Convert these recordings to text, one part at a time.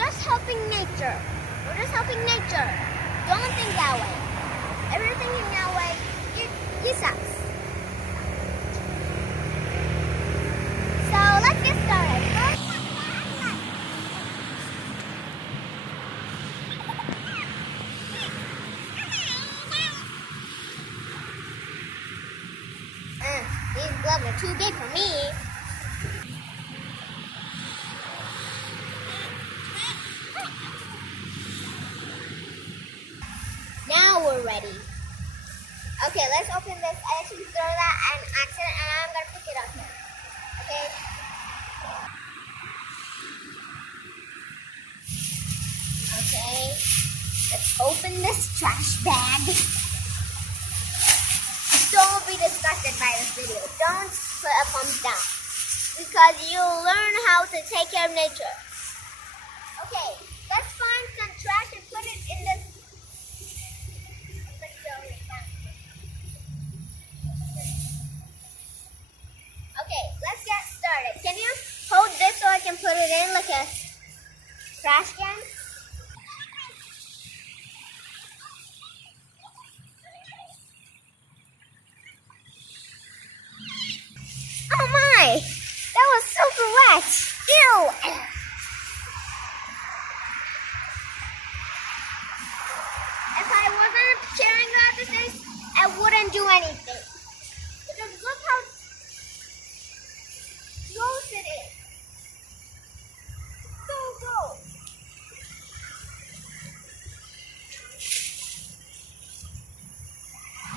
just helping nature. We're just helping nature. Don't think that way. Everything in that way, it sucks. So let's get started. These gloves are too big for me. Now we're ready. Okay, let's open this. I actually throw that an accident and I'm gonna pick it up here. Okay? Okay. Let's open this trash bag. Don't be disgusted by this video. Don't put a thumbs down. Because you'll learn how to take care of nature. Okay, let's find some trash and put it in this. Okay, let's get started. Can you hold this so I can put it in like a trash can? Oh my! That was super wet! Ew! If I wasn't carrying this, I wouldn't do anything. Because look how gross it is. So gross.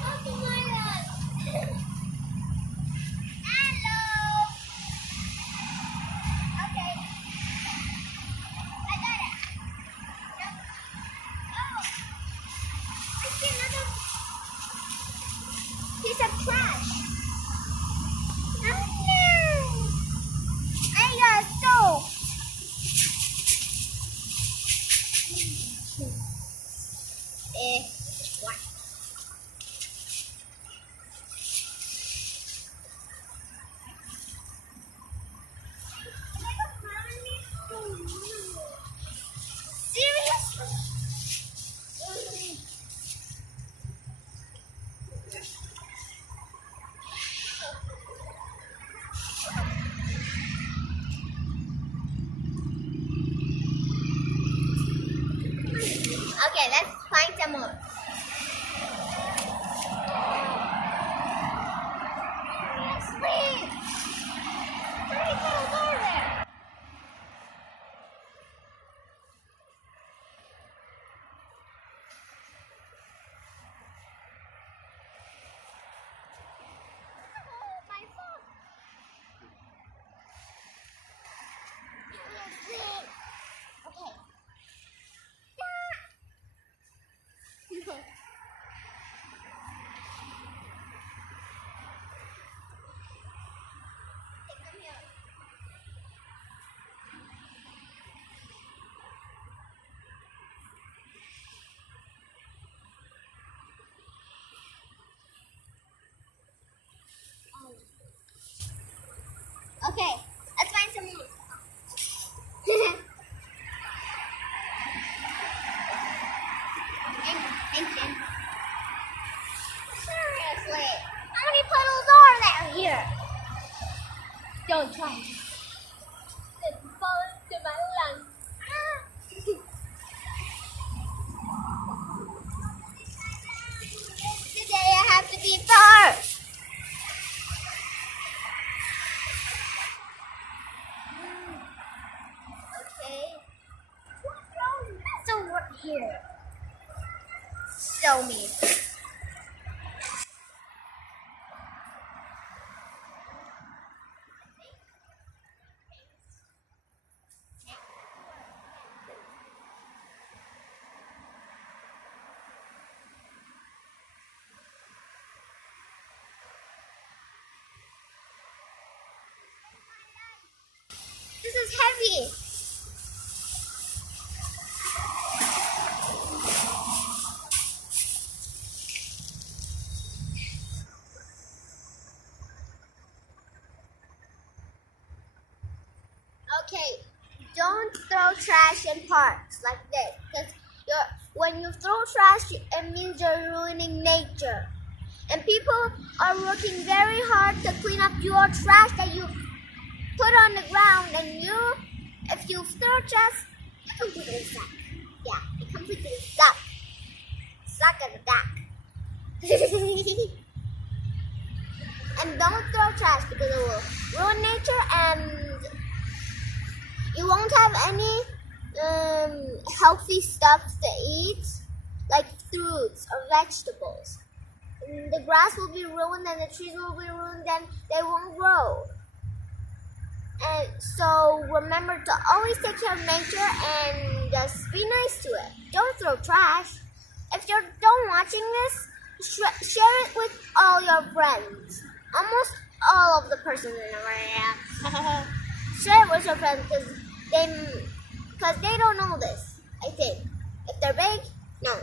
Look at my hand. Hello. Okay. I got it. Yep. Oh. I see another piece of trash. Oh no. I got soap. What? Seriously? Okay, let's find some more. Seriously? How many bottles are there? Oh, my phone. Seriously? Okay. Take them here. Okay, let's find some more. Thank you. Seriously, how many puddles are there here? Don't try. It falls to my lungs. Today I have to be first. Okay. So we're here. Show me. This is heavy. Okay, don't don't throw trash in parks like this, because when you throw trash, it means you're ruining nature. And people are working very hard to clean up your trash that you put on the ground, and if you throw trash, you completely suck. Yeah, you completely suck. Suck at the back. And don't throw trash because it will ruin nature, and you won't have any healthy stuff to eat, like fruits or vegetables. And the grass will be ruined, and the trees will be ruined, and they won't grow. And so remember to always take care of nature and just be nice to it. Don't throw trash. If you're done watching this, share it with all your friends. Almost all of the persons in the area. Share it with your friends because they don't know this, I think. If they're big, no.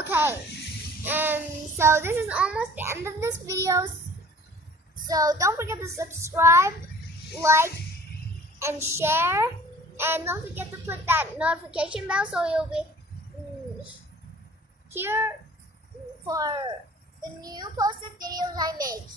Okay. And so this is almost the end of this video. So don't forget to subscribe, like, and share. And don't forget to put that notification bell so you'll be here for the new posted videos I make.